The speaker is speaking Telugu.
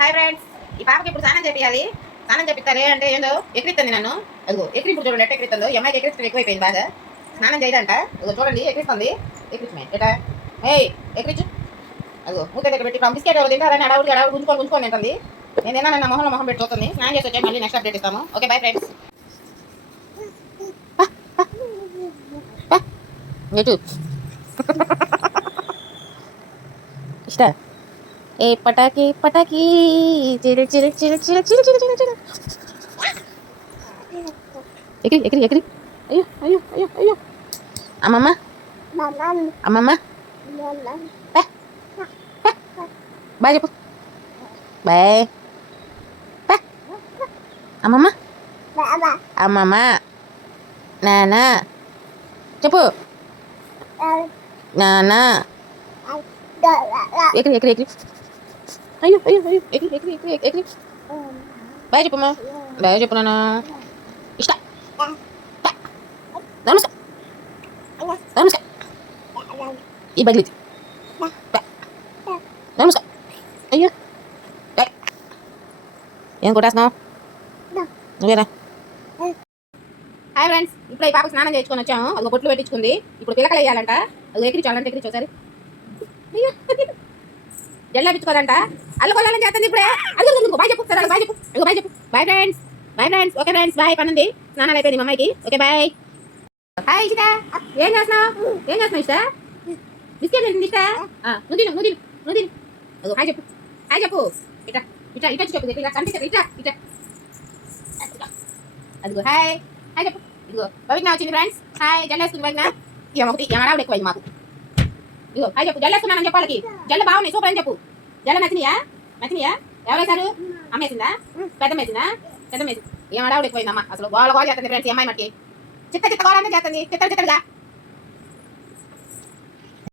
హాయ్ ఫ్రెండ్స్, ఈ పాపకి ఇప్పుడు స్నానం చేపియాలి. స్నానం చేపిస్తారే అంటే ఏందో ఎక్కిరిస్తుంది నన్ను. అదిగో ఎక్కిరి, ఇప్పుడు చూడండి ఎట్ట ఎక్కిరిస్తుందో. ఈ అమ్మాయికి ఎక్కిరిస్తుంది ఎక్కువైపోయింది బాగా. స్నానం చేయదంట. అదిగో చూడండి ఎక్కిరిస్తుంది. ఎక్కిరిచ్చు ఎట ఏయ్ ఎక్కిరిచ్చు. అదిగో మూత దగ్గర పెట్టి బిస్కెట్ ఎవరు తింటారని అడవుడు గుంజుకొని తింటుంది. నేను తిన్నా నా మొహంలో మొహం పెట్టి చూస్తుంది. స్నానం చేసి వచ్చే మళ్ళీ నెక్స్ట్ అప్డేట్ ఇస్తాము. Okay bye friends. ఎటు ఇష్ట ఏ పటాకి పటాకి చిరు చిరు చిరు చిరు చిరు చిరు చిరు చిరు ఎగిరి ఎగిరి ఎగిరి. అయ్యో అయ్యో అయ్యో అయ్యో. అమ్మమ్మ అమ్మమ్మ బాయ్ చెప్పు. బాయ్ అమ్మమ్మ అమ్మమ్మ నానా చెప్పు. నానా ఎగిరి ఎగిరి ఎగిరి. అయ్యో అయ్యో అయ్యో ఎగిరి ఎగిరి ఎగిరి ఎగిరి. బాయ్ చెప్పమ్మా. బాయ్ చెప్పు నాన్న. ఇష్ట నమస్కారం నమస్కారం. ఈ బగిలి నమస్కారం. అయ్యో ఏం కొట్టేస్తున్నావు నువ్వేనా. హాయ్ ఫ్రెండ్స్, ఇప్పుడు ఈ పాపకి స్నానం చేసుకొని వచ్చాము. అది బొట్లు పెట్టించుకుంది. ఇప్పుడు పిల్లకలు వేయాలంట. అది ఎగిరించాలంటే ఎగిరించోసారి. అయ్యో జల్లా పిచ్చుకోదంట. అల్లుకోవాలని చేస్తుంది ఇప్పుడే. అల్లు బాయ్ చెప్పు. సరే బాయ్ చెప్పు. బాయ్ చెప్పు. Bye friends. Bye friends. Okay friends bye. పనుంది. స్నానాలు అయిపోయింది మా అమ్మాయికి. Okay bye. హాయ్ ఇష్ట, ఏం చేస్తున్నావు ఇష్ట? బిస్కెట్ తింటుంది ఇష్ట. నువ్వు తిను నువ్వు తిను నువ్వు తిను. అదిగో హాయ్ చెప్పు. హాయ్ చెప్పు. ఇట్లా ఇట్లా ఇట్లా చెప్పు. ఇట్లా అంటే చెప్పు. ఇట్లా ఇట్లా. అదిగో హాయ్ హాయ్ చెప్పు. ఇదిగో భవిజ్ఞ వచ్చింది ఫ్రెండ్స్. హాయ్ జల్లేసుకుంది భవిజ్ఞ. ఒకటి ఏమడావుడు ఎక్కువైంది మాకు. ఇదిగో హాయ్ చెప్పు. జల్లేసుకున్నానని చెప్పు వాళ్ళకి. జల్ల బాగున్నాయి సూపర్ అని చెప్పు. జల్ల నచ్చినాయా నచ్చినాయా? ఎవరేసారు? అమ్మేసిందా? పెద్దమ్మేసిందా? పెద్దమ్మేసింది. ఏమడావుడు ఎక్కువైందమ్మా. అసలు గోళ గోళ చేస్తుంది ఫ్రెండ్స్. ఈ అమ్మాయి మట్టి చిత్త చిత్త గోళ చేస్తుంది. చిత్తగా